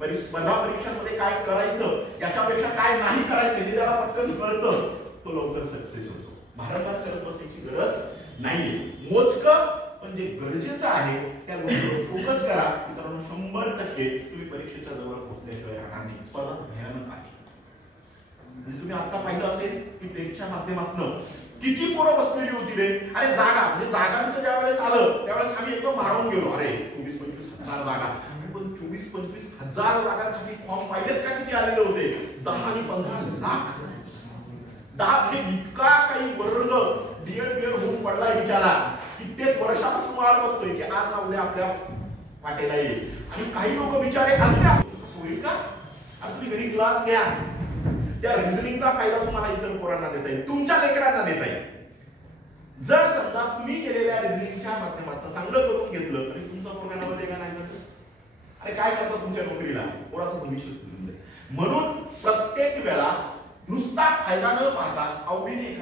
स्पर्धा परीक्षांमध्ये काय करायचं याच्यापेक्षा काय नाही करायचं हे त्याला पटकन कळतं, तो लवकर सक्सेस होतो. भारंभार करत बसायची गरज नाहीये. मोजकं म्हणजे गरजेचं आहे त्या गोष्टीवर फोकस करा. मित्रांनो 100% तुम्ही परीक्षेच्या जवळ पोहोचल्याशिवाय राहणार नाही. स्पर्धा भयानक आहे. म्हणजे तुम्ही आता पाहिलं असेल की टेटच्या माध्यमातून किती पोरं बसलेली होती रे. अरे जागा म्हणजे जागांचं ज्या वेळेस आलं त्यावेळेस आम्ही एकदम भारावून गेलो. अरे 24-25 हजार जागा. पण 24-25 हजार जागांसाठी फॉर्म पाहिलेत का किती आलेले होते? 10 आणि 15 लाख. 10 म्हणजे इतका काही वर्ग बीएड होऊन पडलाय बिचारा. कित्येक वर्षापासून वाट बघतोय की आज ना उद्या आपल्या वाटेला येईल. आणि काही लोक बिचारे अन्य होईल का? आता तुम्ही घरी क्लास घ्या, त्या रिझनिंगचा फायदा तुम्हाला इतर पोरांना देता येईल, तुमच्या लेकरांना देता येईल. जर समजा तुम्ही केलेल्या रिझनिंगच्या माध्यमातून चांगलं करून घेतलं तरी तुमचा पोरगा नवं का नाही करत? अरे काय करता तुमच्या नोकरीला? पोराचं भविष्य सुरू. म्हणून प्रत्येक वेळा नुसता फायदा न पाहता आवडीने